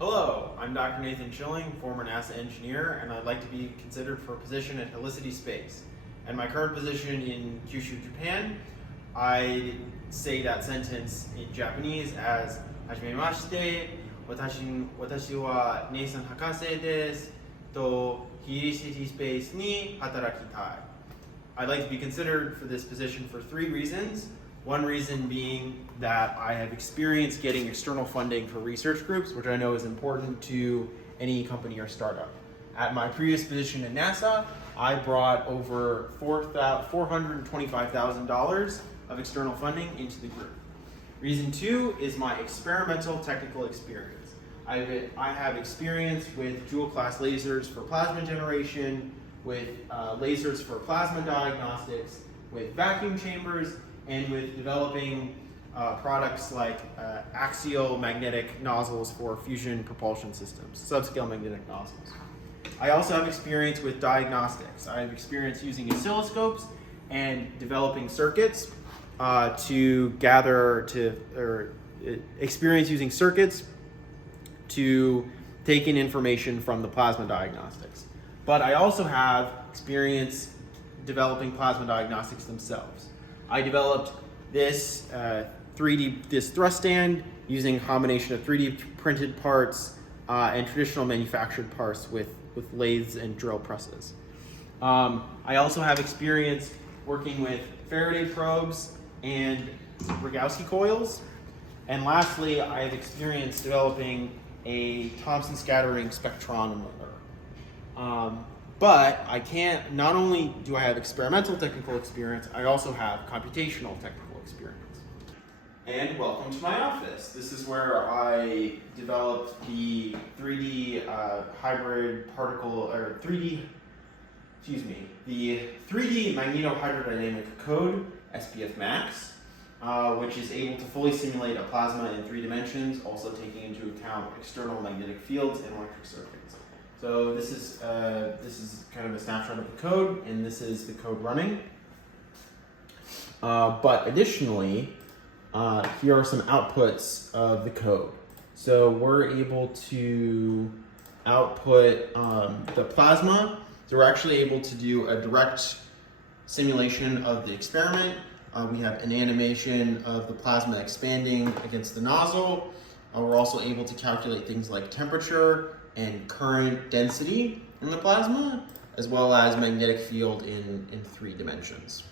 Hello, I'm Dr. Nathan Schilling, former NASA engineer, and I'd like to be considered for a position at Helicity Space. And my current position in Kyushu, Japan, I say that sentence in Japanese as Hajimemashite, watashi wa nascent hakase desu, to Helicity Space ni hatarakitai. I'd like to be considered for this position for 3 reasons. One reason being that I have experience getting external funding for research groups, which I know is important to any company or startup. At my previous position at NASA, I brought over $425,000 of external funding into the group. Reason 2 is my experimental technical experience. I have experience with dual-class lasers for plasma generation, with lasers for plasma diagnostics, with vacuum chambers, and with developing products like axial magnetic nozzles for fusion propulsion systems, subscale magnetic nozzles. I also have experience with diagnostics. I have experience using oscilloscopes and developing circuits experience using circuits to take in information from the plasma diagnostics. But I also have experience developing plasma diagnostics themselves. I developed this this thrust stand using a combination of 3D printed parts and traditional manufactured parts with lathes and drill presses. I also have experience working with Faraday probes and Rogowski coils. And lastly, I have experience developing a Thomson scattering spectrometer. But not only do I have experimental technical experience, I also have computational technical experience. And welcome to my office. This is where I developed the 3D hybrid particle, or the 3D magnetohydrodynamic code, SPF Max, which is able to fully simulate a plasma in 3 dimensions, also taking into account external magnetic fields and electric circuits. So this is kind of a snapshot of the code, and this is the code running. But additionally, here are some outputs of the code. So we're able to output the plasma. So we're actually able to do a direct simulation of the experiment. We have an animation of the plasma expanding against the nozzle. We're also able to calculate things like temperature and current density in the plasma, as well as magnetic field in 3 dimensions.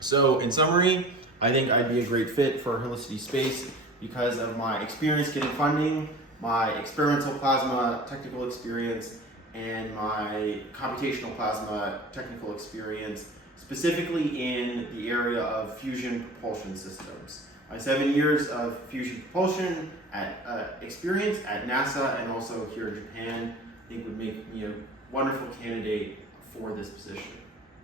So in summary, I think I'd be a great fit for Helicity Space because of my experience getting funding, my experimental plasma technical experience, and my computational plasma technical experience, specifically in the area of fusion propulsion systems. My 7 years of fusion propulsion experience at NASA and also here in Japan, I think would make me a wonderful candidate for this position.